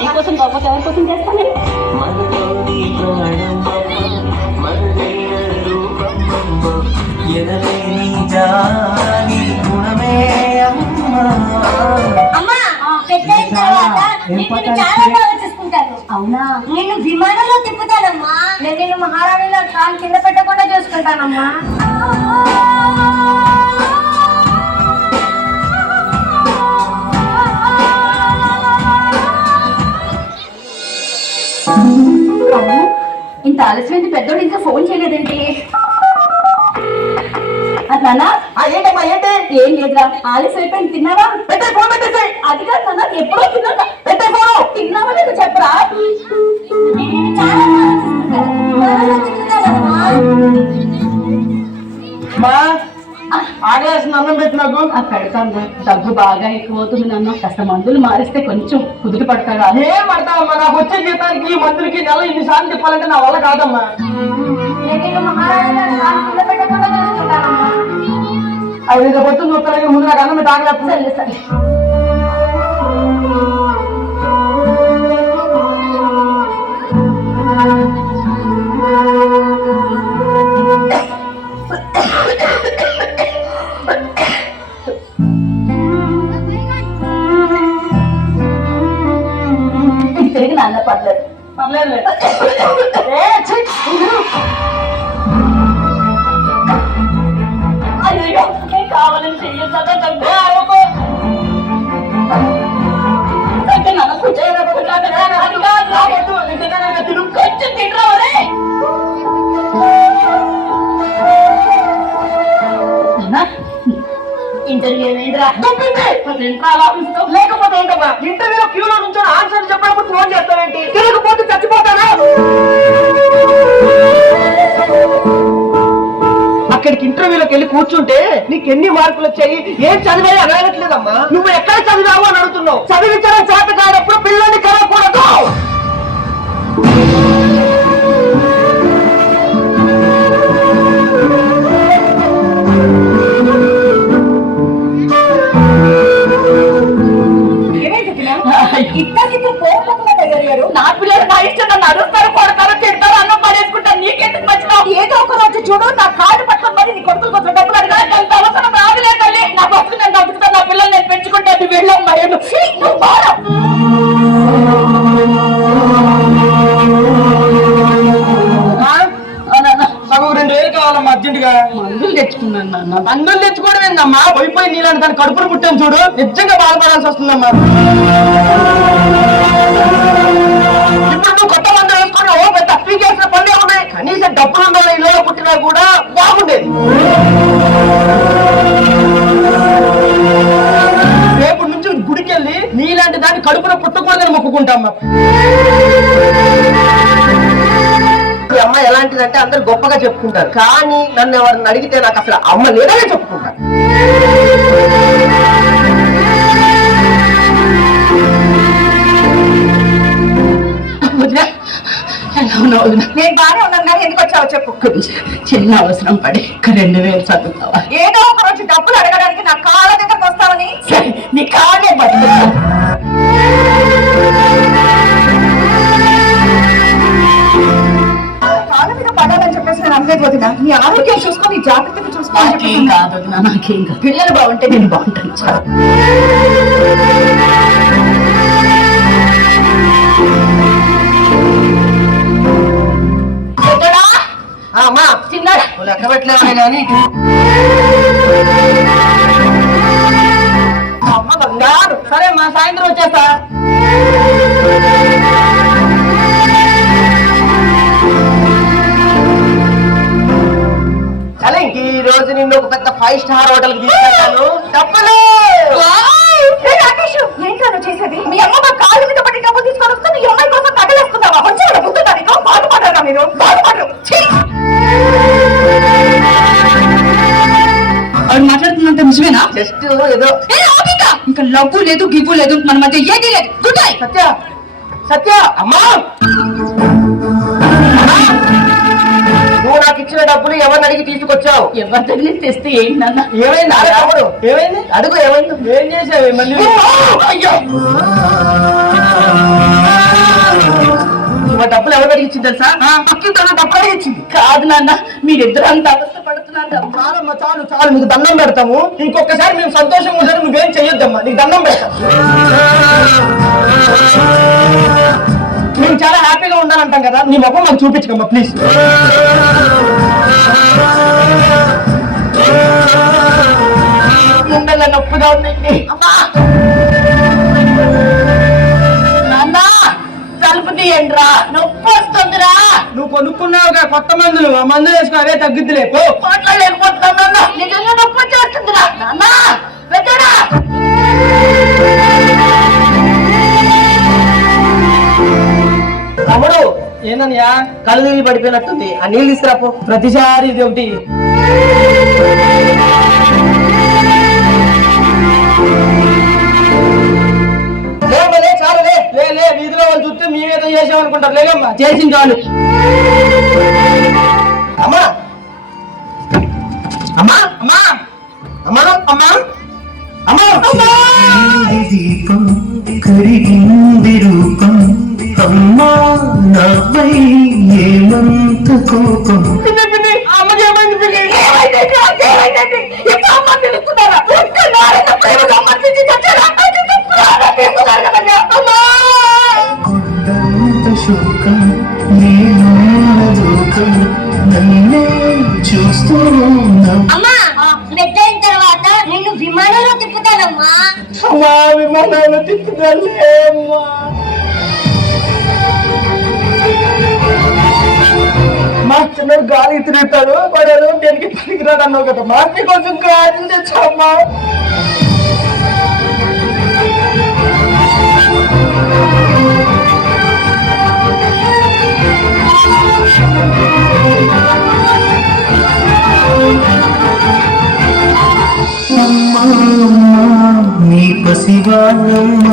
మీకోసం కాకపోతే ఎవరి కోసం చేస్తాను. అవునా, నేను విమానంలో తిప్పుతానమ్మా. నేను నిన్ను మహారాణిలో కాలు కింద పెట్టకుండా చూసుకుంటానమ్మా. ఇంత ఆలస్యమైంది, పెద్దోడు ఇంకా ఫోన్ చేయలేదండి. అట్లా ఏంటమ్మా ఏంటి? ఏం లేదురా, ఆలస్యం అయిపోయింది. తిన్నావా? పెట్టే ఫోన్ పెట్టేసాయి. అది కాదు నాన్న, ఎప్పుడో తిన్నా. పెట్టే ఫోన్. తిన్నావా లేదు చెప్పరా? ఆగలేసిన అన్నం పెట్టి నాకు పెడతాను. డబ్బు బాగా ఎక్కువ అవుతుంది నాన్న, కాస్త మందులు మారిస్తే కొంచెం కుదురు పడతారా? ఏం పడతావమ్మా, నాకు వచ్చే జీతానికి ఈ మందులకి నెల ఇన్నిసార్లు తిప్పాలంటే నా వల్ల కాదమ్మా. అది పొద్దున్న చూస్తాను, ముందు నాకు అన్నం పెట్టి ఆగలేదు. సరే తిరిగి నాన్న పర్లేదు. అయ్యో, నేను కావాలని చెయ్యొద్దా? కొంచెం తింటారా? ఇంటర్వ్యూ ఏమైందిరా? లేకపోతే ఏంటమ్మా, ఇంటర్వ్యూలో క్యూలో నుంచి ఆన్సర్ చెప్పినప్పుడు ఫోన్ చేస్తావేంటి? తిరగకపోతే చచ్చిపోతానా? అక్కడికి ఇంటర్వ్యూలోకి వెళ్ళి కూర్చుంటే నీకు ఎన్ని మార్కులు వచ్చాయి, ఏం చదివాయి అని అడగట్లేదమ్మా. నువ్వు ఎక్కడ చదివావు అని అడుగుతున్నావు. చదివించడం చేత కానప్పుడు పిల్లల్ని కలగకూడదు. నా పిల్లలు నా ఇష్టం, నన్ను అరుస్తారు, కొడతారు, తిడతారు, అన్నం పడేసుకుంటారు. నీకెందుకు వచ్చినావు? ఏదో ఒక రోజు చూడు, నా కాళ్ళు పట్టుకొని మరి నీ కొడుకులు కొంచెం డబ్బులు అడిగా. ఎంత అవసరం రాదులే తల్లి, నా బతుకు నేను బతుకుతాను, నా పిల్లలు నేను పెంచుకుంటాను. వెళ్ళాం మరేను నువ్వు బాగా సగం 2000 కావాలమ్మా అర్జెంటుగా. మందులు తెచ్చుకున్నాను నాన్న. మందులు తెచ్చుకోవడం ఏందమ్మా? పోయిపోయి నీళ్ళని దాని కడుపును పుట్టాను చూడు, నిజంగా బాధపడాల్సి వస్తుందమ్మా. ఇప్పుడు నువ్వు కొత్త మందులు వేసుకున్నావు, పెద్ద అప్పీకి వేసిన పనులే ఉన్నాయి. కనీసం డబ్బులు ఉండాలి, ఇళ్ళలో పుట్టినా కూడా బాగుండేది. రేపు నుంచి గుడికి వెళ్ళి నీలాంటి దాన్ని కడుపున పుట్టకూడదని మొక్కుకుంటామ్మా. ఈ అమ్మ ఎలాంటిదంటే అందరు గొప్పగా చెప్పుకుంటారు, కానీ నన్ను ఎవరిని అడిగితే నాకు అసలు అమ్మ లేదనే చెప్పుకుంటారు. నేను బాగానే ఉన్నాను కానీ ఎందుకు వచ్చావో చెప్పు. చిన్న అవసరం పడి 2000 చదువుతావా? ఏదో ఒక రోజు డబ్బులు అడగడానికి నా కాళ్ళ దగ్గరకు వస్తావని నీ కాళ్ళే బతుకుతా. కాళ్ళ మీద పడాలని చెప్పేసి నేను అనలేదు వదినా. నీ ఆరోగ్యం చూసుకొని జాగ్రత్తగా చూసుకోవాలి. నాకేం కాదు, నాకేం కాదు. పిల్లలు బాగుంటే నేను బాగుంటాను. అమ్మా చిన్నాడు లెక్క పెట్టలేవనే కానీ అమ్మ బంగారు. సరే మా సాయంత్రం వచ్చేస్తా. సరే ఇంక ఈ రోజు నిన్ను ఒక పెద్ద 5 స్టార్ హోటల్ కి తీసుకెళ్తాను. డబ్బులు ఏంటో చేసేది? మీ అమ్మ కాళ్ళ మీద పట్టి డబ్బులు తీసుకొని వస్తే నీ అమ్మాయి కోసం తగలేస్తున్నావా? వచ్చి బుద్ధుతాను బాధపడ్డారా మీరు? బాధపడరు. ఆవిడ మాట్లాడుతున్నంత నిజమేనా? జస్ట్ ఏదో ఇంకా లవ్వు లేదు, గివ్వు లేదు, మన మధ్య ఏది లేదు. Good night. సత్య సత్య అమ్మా, నువ్వు నాకు ఇచ్చిన డబ్బులు ఎవరిని అడిగి తీసుకొచ్చావు? ఎవరి దగ్గర నుంచి తెస్తే ఏంటి నాన్న? ఏమైంది తమ్ముడు? ఏమైంది అడుగు, ఏమైంది? ఏం చేసావు మళ్ళీ? అయ్యో, డబ్బులు ఎవరు అడిగించింది తెలుసా? డబ్బులు అడిగించింది కాదు నాన్న, మీరిద్దరు అంత అవస్థ పడుతున్నారు. చాలమ్మా, చాలు చాలు, నీకు దండం పెడతాము. ఇంకొకసారి మేము సంతోషంగా ఉంటాను, నువ్వేం చెయ్యొద్దమ్మా, నీకు దండం పెడతాం. మేము చాలా హ్యాపీగా ఉండాలంటాం కదా, నీ ముఖం మాకు చూపించకమ్మా ప్లీజ్. ముండల నొప్పిగా ఉందండి. అమ్మా నాన్న, తలుపు తీయండిరా, నొప్పి వస్తుందిరా. నువ్వు కొనుక్కున్నావుగా కొత్త మందులు, ఆ మందులు వేసుకో, అవే తగ్గిద్దిలే. మాట్లాడలేకపోతున్నాను నాన్న, నిజంగా నొప్పి వచ్చేస్తుందిరా. నాన్న పెట్టరా. తమ్ముడు ఏందనియా కళ్ళు నీళ్ళు పడిపోయినట్టుంది, ఆ నీళ్ళు తీసుకురాపో. ప్రతిసారి ఇది ఒకటి. చాలు లే, వీధిలో వాళ్ళు చూస్తే మేమేదో చేసామనుకుంటారు. లేదమ్మా, చేసింది చాలు. అమ్మా అమ్మా అమ్మా అమ్మా అమ్మా అమ్మా దీపం కరిగింది రూపం, అమ్మా నాపై ఏమంత కోపం. అమ్మకి ఏమైంది పిల్లి? కొండంత శోకం నేనున్న లోకం, నన్నే చూస్తూ ఉన్నా. అమ్మా పెద్దయిన తర్వాత నిన్ను విమానంలో తిప్పుతానమ్మా. అమ్మా విమానాలు తిప్పుతాలే అమ్మా. మా చిన్న గాలి తిరుగుతాడు, వాడు దేనికి పనికిరాడు అన్నావు కదా, మాకు కొంచెం గాజులు తెచ్చామ్మా. అమ్మా నీ పసివాళ్ళమ్మ